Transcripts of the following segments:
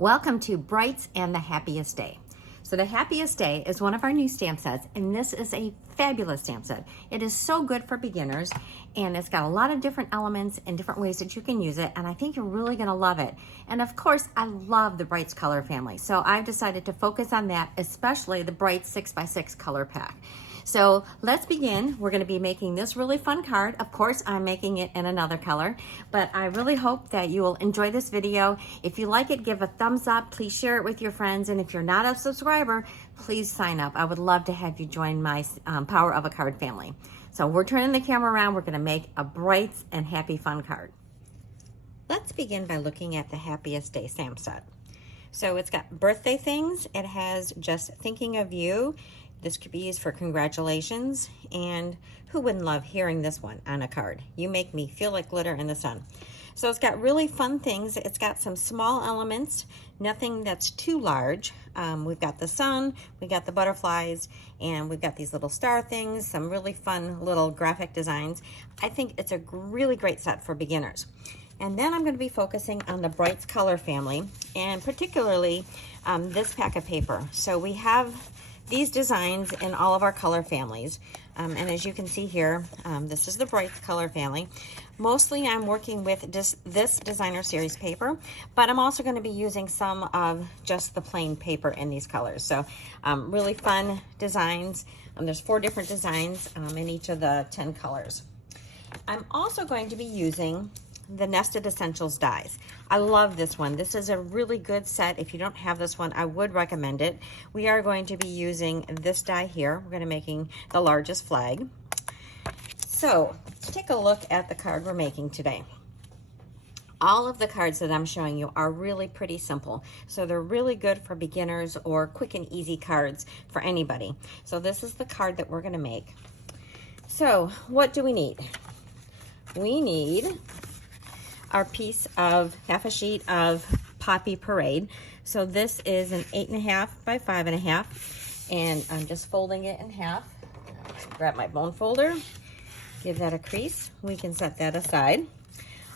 Welcome to Brights and the Happiest Day. So the Happiest Day is one of our new stamp sets, and this is a fabulous stamp set. It is so good for beginners, and it's got a lot of different elements and different ways that you can use it, and I think you're really gonna love it. And of course, I love the Brights color family, so I've decided to focus on that, especially the Brights 6x6 color pack. So let's begin. We're going to be making this really fun card. Of course, I'm making it in another color, but I really hope that you will enjoy this video. If you like it, give a thumbs up. Please share it with your friends. And if you're not a subscriber, please sign up. I would love to have you join my Power of a Card family. So we're turning the camera around. We're going to make a Brights and Happy Fun card. Let's begin by looking at the Happiest Day stamp set. So it's got birthday things. It has just thinking of you. This could be used for congratulations, and who wouldn't love hearing this one on a card? You make me feel like glitter in the sun. So it's got really fun things. It's got some small elements, nothing that's too large. We've got the sun, we got the butterflies, and we've got these little star things, some really fun little graphic designs. I think it's a really great set for beginners. And then I'm going to be focusing on the Brights color family, and particularly this pack of paper. So we have these designs in all of our color families. And as you can see here, this is the Brights color family. Mostly I'm working with just this designer series paper, but I'm also going to be using some of just the plain paper in these colors. So really fun designs. There's 4 different designs in each of the 10 colors. I'm also going to be using the Nested Essentials dies. I love this one. This is a really good set. If you don't have this one, I would recommend it. We are going to be using this die here. We're going to be making the largest flag. So let's take a look at the card we're making today. All of the cards that I'm showing you are really pretty simple. So they're really good for beginners or quick and easy cards for anybody. So this is the card that we're going to make. So what do we need? We need our piece of half a sheet of Poppy Parade. So this is an 8.5 by 5.5, and I'm just folding it in half. Grab my bone folder, give that a crease. We can set that aside.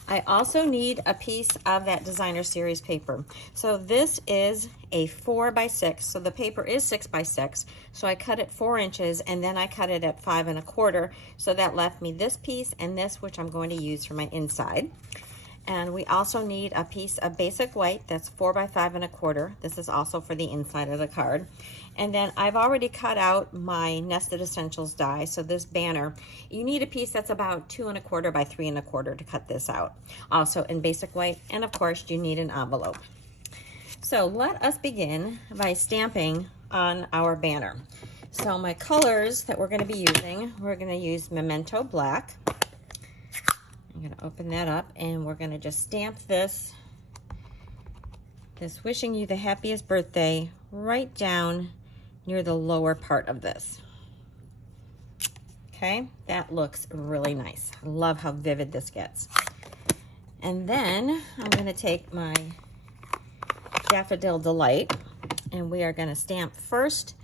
I also need a piece of that designer series paper. So this is a 4 by 6. So the paper is 6 by 6. So I cut it 4 inches, and then I cut it at 5 1/4. So that left me this piece and this, which I'm going to use for my inside. And we also need a piece of basic white that's 4 by 5 1/4. This is also for the inside of the card. And then I've already cut out my Nested Essentials die. So this banner, you need a piece that's about 2 1/4 by 3 1/4 to cut this out. Also in basic white, and of course you need an envelope. So let us begin by stamping on our banner. So my colors that we're going to be using, we're going to use Memento Black. I'm going to open that up, and we're going to just stamp this wishing you the happiest birthday right down near the lower part of this. Okay, that looks really nice. I love how vivid this gets. And then I'm going to take my Daffodil Delight, and we are going to stamp first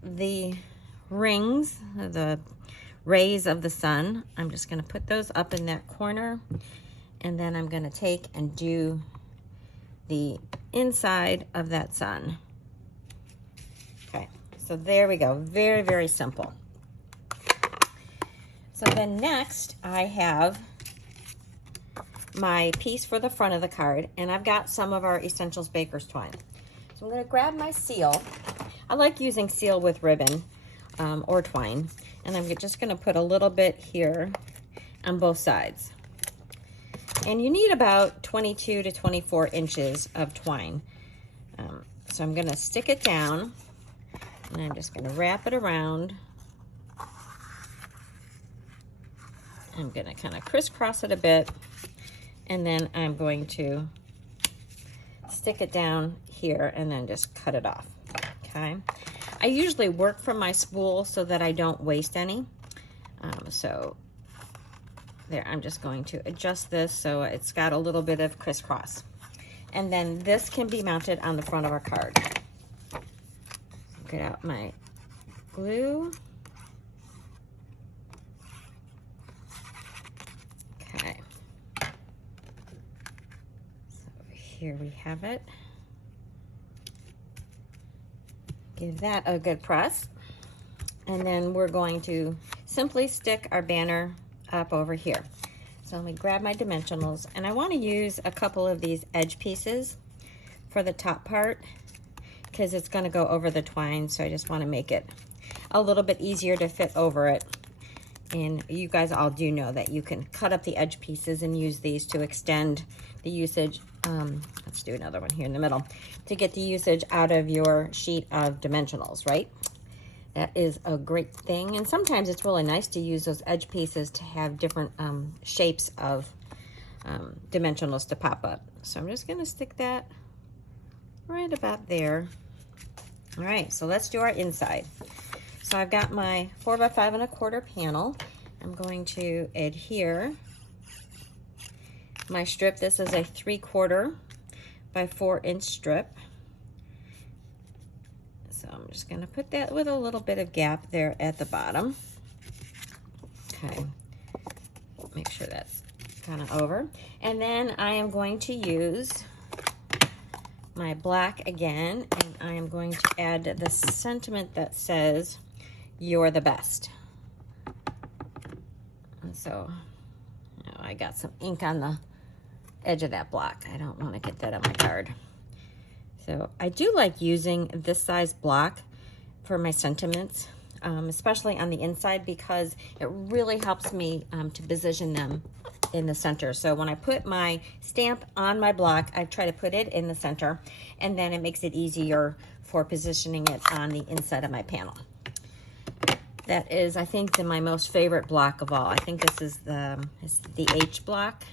the rings, the rays of the sun. I'm just going to put those up in that corner, and then I'm going to take and do the inside of that sun. Okay, so there we go. Very, very simple. So then next I have my piece for the front of the card, and I've got some of our Essentials Baker's Twine. So I'm going to grab my seal. I like using seal with ribbon or twine. And I'm just going to put a little bit here on both sides. And you need about 22 to 24 inches of twine. So I'm going to stick it down, and I'm just going to wrap it around. I'm going to kind of crisscross it a bit, and then I'm going to stick it down here and then just cut it off. Okay. I usually work from my spool so that I don't waste any. So there, I'm just going to adjust this so it's got a little bit of crisscross. And then this can be mounted on the front of our card. Get out my glue. Okay. So here we have it. Give that a good press. And then we're going to simply stick our banner up over here. So let me grab my dimensionals, and I want to use a couple of these edge pieces for the top part because it's going to go over the twine, so I just want to make it a little bit easier to fit over it. And you guys all do know that you can cut up the edge pieces and use these to extend the usage. Let's do another one here in the middle to get the usage out of your sheet of dimensionals, right? That is a great thing. And sometimes it's really nice to use those edge pieces to have different shapes of dimensionals to pop up. So I'm just going to stick that right about there. All right, so let's do our inside. So I've got my 4 by 5 1/4 panel. I'm going to adhere my strip. This is a 3/4 by 4 inch strip. So I'm just going to put that with a little bit of gap there at the bottom. Okay, make sure that's kind of over. And then I am going to use my black again, and I am going to add the sentiment that says, "You're the best." And so I got some ink on the edge of that block. I don't want to get that on my card. So I do like using this size block for my sentiments, especially on the inside, because it really helps me to position them in the center. So when I put my stamp on my block, I try to put it in the center, and then it makes it easier for positioning it on the inside of my panel. That is, I think, my most favorite block of all. I think this is the H block.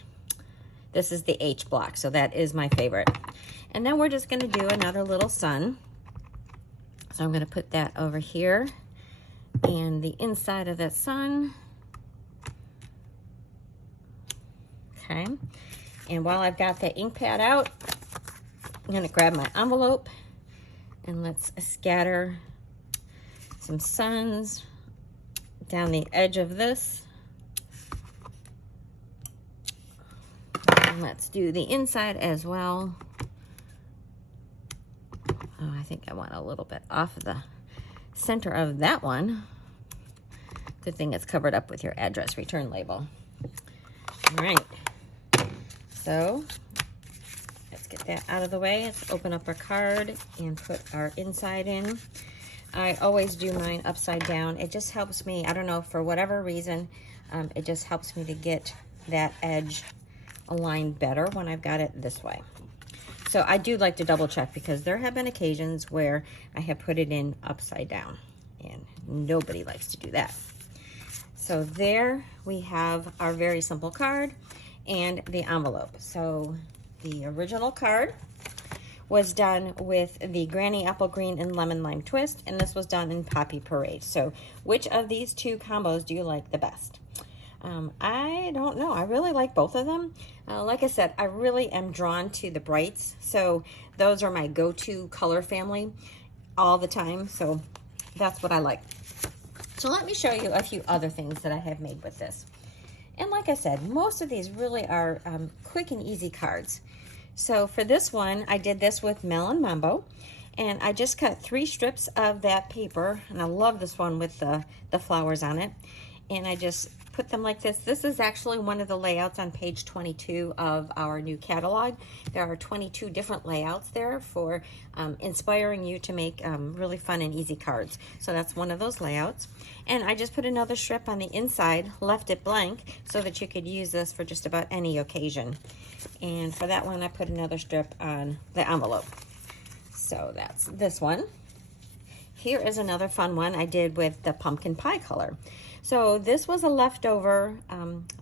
This is the H block, so that is my favorite. And then we're just going to do another little sun. So I'm going to put that over here, and the inside of that sun. Okay, and while I've got the ink pad out, I'm going to grab my envelope, and let's scatter some suns down the edge of this. And let's do the inside as well. Oh, I think I want a little bit off the center of that one. Good thing it's covered up with your address return label. All right, so let's get that out of the way. Let's open up our card and put our inside in. I always do mine upside down. It just helps me, I don't know, for whatever reason, it just helps me to get that edge aligned better when I've got it this way. So I do like to double check, because there have been occasions where I have put it in upside down, and nobody likes to do that. So there we have our very simple card and the envelope. So the original card was done with the Granny Apple Green and Lemon Lime Twist, and this was done in Poppy Parade. So which of these two combos do you like the best? I don't know. I really like both of them. Like I said, I really am drawn to the brights. So those are my go-to color family all the time. So that's what I like. So let me show you a few other things that I have made with this. And like I said, most of these really are quick and easy cards. So for this one, I did this with Melon Mambo, and I just cut 3 strips of that paper, and I love this one with the flowers on it. And I just put them like this. This is actually one of the layouts on page 22 of our new catalog. There are 22 different layouts there for inspiring you to make really fun and easy cards. So that's one of those layouts. And I just put another strip on the inside, left it blank, so that you could use this for just about any occasion. And for that one, I put another strip on the envelope. So that's this one. Here is another fun one I did with the pumpkin pie color. So this was a leftover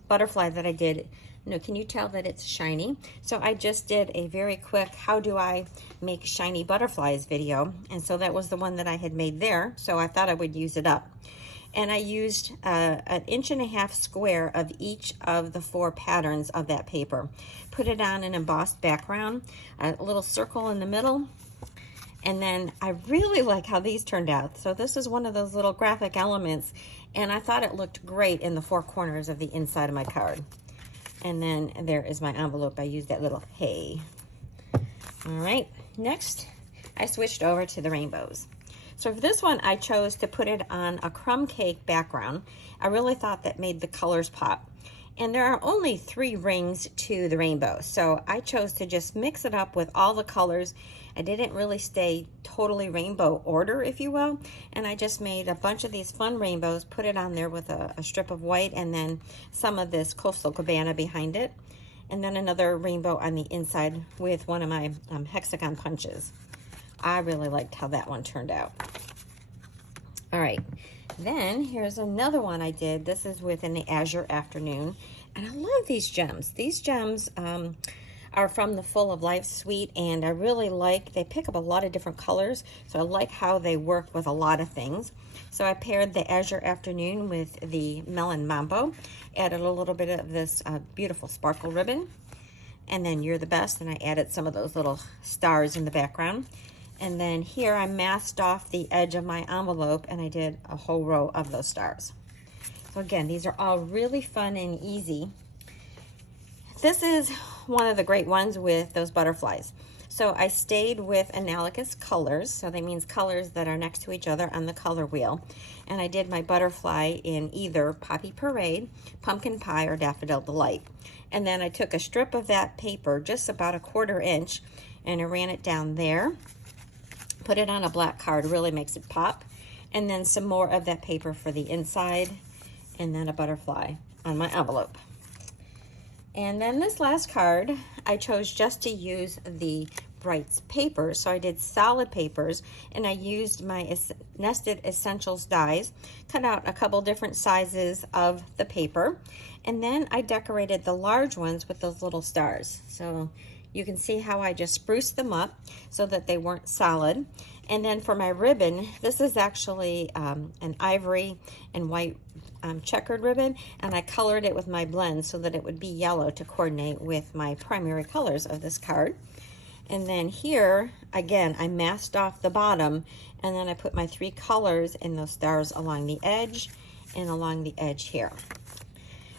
butterfly that I did. No, can you tell that it's shiny? So I just did a very quick how do I make shiny butterflies video. And so that was the one that I had made there. So I thought I would use it up. And I used an 1.5 inch square of each of the 4 patterns of that paper. Put it on an embossed background, a little circle in the middle. And then I really like how these turned out. So this is one of those little graphic elements, and I thought it looked great in the 4 corners of the inside of my card. And then there is my envelope. I used that little hey. All right, next I switched over to the rainbows. So for this one, I chose to put it on a crumb cake background. I really thought that made the colors pop. And there are only 3 rings to the rainbow, so I chose to just mix it up with all the colors. I didn't really stay totally rainbow order, if you will, and I just made a bunch of these fun rainbows, put it on there with a strip of white, and then some of this Coastal Cabana behind it, and then another rainbow on the inside with one of my hexagon punches. I really liked how that one turned out. All right, then here's another one I did. This is with an Azure Afternoon, and I love these gems. These gems are from the Full of Life suite, and I really like, they pick up a lot of different colors, so I like how they work with a lot of things. So I paired the Azure Afternoon with the Melon Mambo, added a little bit of this beautiful sparkle ribbon, and then You're the Best, and I added some of those little stars in the background. And then here I masked off the edge of my envelope, and I did a whole row of those stars. So again, these are all really fun and easy. This is one of the great ones with those butterflies. So I stayed with analogous colors, so that means colors that are next to each other on the color wheel. And I did my butterfly in either Poppy Parade, Pumpkin Pie, or Daffodil Delight. And then I took a strip of that paper, just about a 1/4 inch, and I ran it down there. Put it on a black card, really makes it pop. And then some more of that paper for the inside, and then a butterfly on my envelope. And then this last card, I chose just to use the Brights paper. So I did solid papers, and I used my Nested Essentials dies, cut out a couple different sizes of the paper, and then I decorated the large ones with those little stars. So you can see how I just spruced them up so that they weren't solid. And then for my ribbon, this is actually an ivory and white checkered ribbon, and I colored it with my blend so that it would be yellow to coordinate with my primary colors of this card. And then here, again, I masked off the bottom, and then I put my 3 colors in those stars along the edge and along the edge here.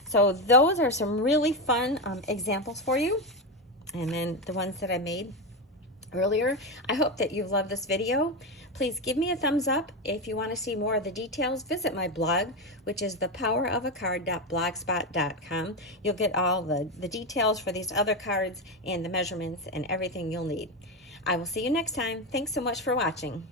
So those are some really fun examples for you. And then the ones that I made earlier. I hope that you loved this video. Please give me a thumbs up. If you want to see more of the details, visit my blog, which is ThePowerOfACard.blogspot.com. You'll get all the details for these other cards and the measurements and everything you'll need. I will see you next time. Thanks so much for watching.